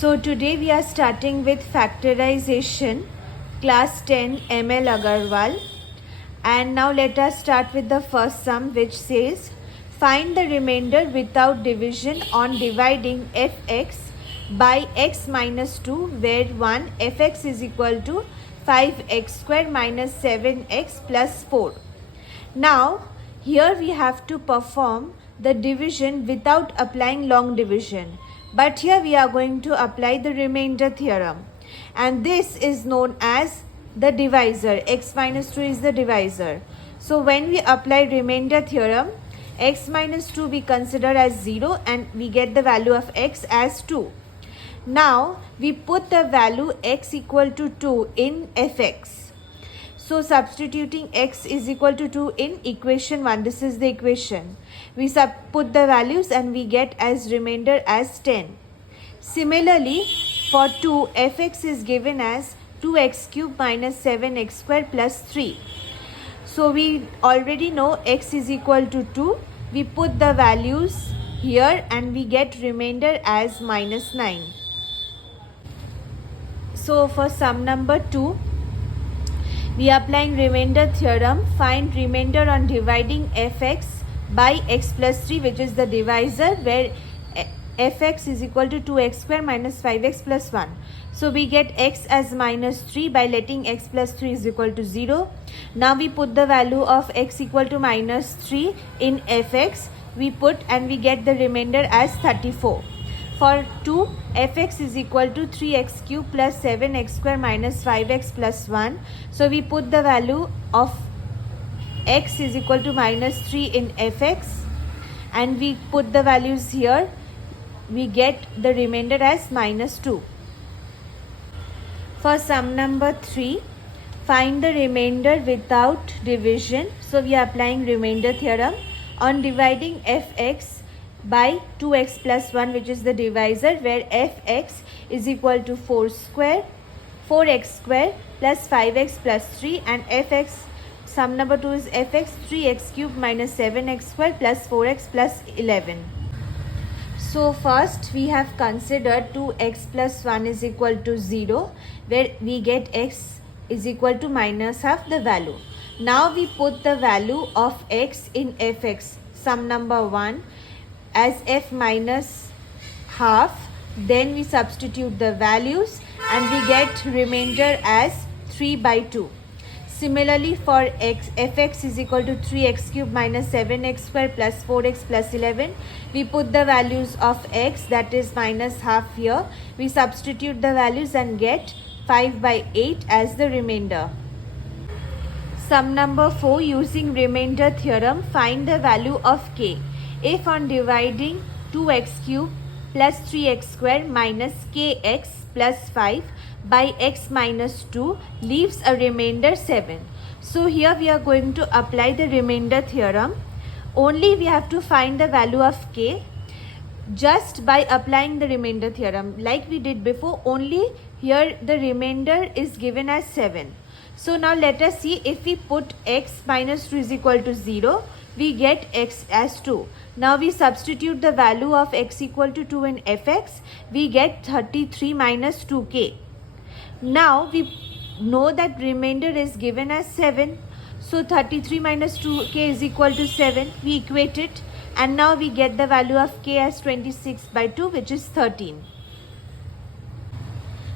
So today we are starting with factorization, class 10 ML Aggarwal. And now let us start with the first sum, which says find the remainder without division on dividing fx by x minus 2, where 1 fx is equal to 5x square minus 7x plus 4. Now here we have to perform the division without applying long division, but here we are going to apply the remainder theorem, and this is known as the divisor. X minus 2 is the divisor. So when we apply remainder theorem, x minus 2 we consider as 0 and we get the value of x as 2. Now we put the value x equal to 2 in fx. So substituting x is equal to 2 in equation 1, this is the equation. We put the values and we get as remainder as 10. Similarly, for 2, fx is given as 2x cube minus 7x square plus 3. So we already know x is equal to 2. We put the values here and we get remainder as minus 9. So for sum number 2, we are applying remainder theorem. Find remainder on dividing fx by x plus 3, which is the divisor, where fx is equal to 2x square minus 5x plus 1. So we get x as minus 3 by letting x plus 3 is equal to 0. Now we put the value of x equal to minus 3 in fx. We put and we get the remainder as 34. For 2, fx is equal to 3x cube plus 7x square minus 5x plus 1. So we put the value of x is equal to minus 3 in fx and we put the values here. We get the remainder as minus 2. For sum number 3, find the remainder without division. So we are applying remainder theorem on dividing fx by 2x plus 1, which is the divisor, where fx is equal to 4x square plus 5x plus 3, and fx, sum number 2 is fx 3x cube minus 7x square plus 4x plus 11. So first we have considered 2x plus 1 is equal to 0, where we get x is equal to minus half the value. Now we put the value of x in fx, sum number 1, as f minus half. Then we substitute the values and we get remainder as 3 by 2. Similarly, for fx is equal to 3x cube minus 7x square plus 4x plus 11. We put the values of x, that is minus half here. We substitute the values and get 5 by 8 as the remainder. Sum number 4, using remainder theorem, find the value of k. If on dividing 2x cube plus 3x square minus kx plus 5 by x minus 2 leaves a remainder 7. So here we are going to apply the remainder theorem. Only we have to find the value of k just by applying the remainder theorem. Like we did before, only here the remainder is given as 7. So now let us see, if we put x minus 2 is equal to 0, we get x as 2. Now we substitute the value of x equal to 2 in fx. We get 33 minus 2k. Now we know that remainder is given as 7. So 33 minus 2k is equal to 7. We equate it and now we get the value of k as 26 by 2, which is 13.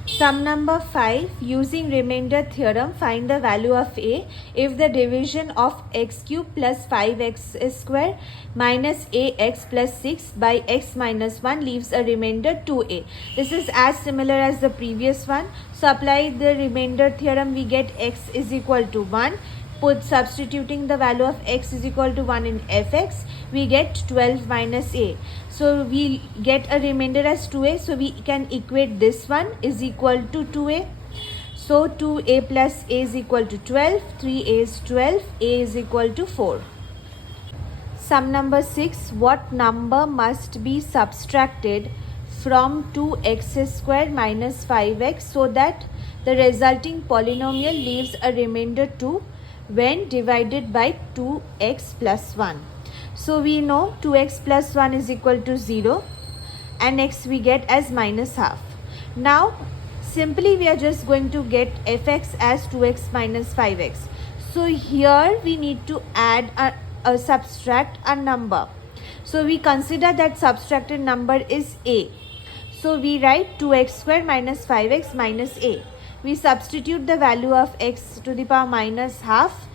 Sum number 5, using remainder theorem, find the value of a if the division of x cube plus 5x square minus ax plus 6 by x minus 1 leaves a remainder 2a. This is as similar as the previous one. So apply the remainder theorem, we get x is equal to 1. Substituting the value of x is equal to 1 in fx, we get 12 minus a. So we get a remainder as 2a. So we can equate this one is equal to 2a. So 2a plus a is equal to 12. 3a is 12. A is equal to 4. Sum number 6. What number must be subtracted from 2x square minus 5x so that the resulting polynomial leaves a remainder 2 when divided by 2x plus 1. So we know 2x plus 1 is equal to 0 and x we get as minus half. Now simply we are just going to get fx as 2x minus 5x. So here we need to add a subtract a number. So we consider that subtracted number is a. So we write 2x square minus 5x minus a. We substitute the value of x to the power minus half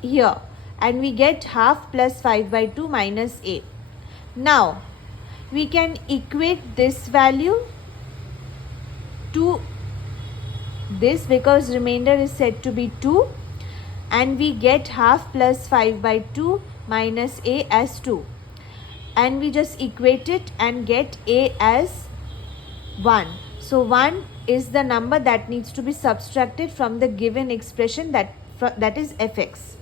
here and we get half plus 5 by 2 minus a. Now we can equate this value to this because remainder is said to be 2 and we get half plus 5 by 2 minus a as 2 and we just equate it and get a as 1. So 1 is the number that needs to be subtracted from the given expression that is fx.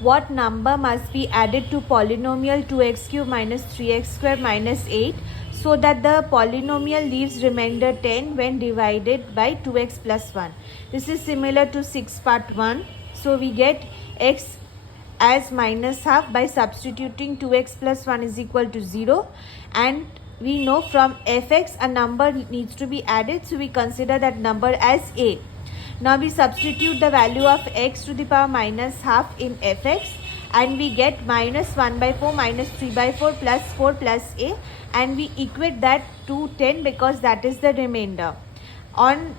What number must be added to polynomial 2x cube minus 3x square minus 8 so that the polynomial leaves remainder 10 when divided by 2x plus 1? This is similar to 6 part 1. So we get x as minus half by substituting 2x plus 1 is equal to 0, and we know from fx a number needs to be added, so we consider that number as a. Now we substitute the value of x to the power minus half in fx and we get minus 1 by 4 minus 3 by 4 plus 4 plus a, and we equate that to 10 because that is the remainder. On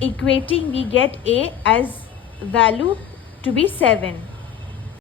equating we get a as value to be 7.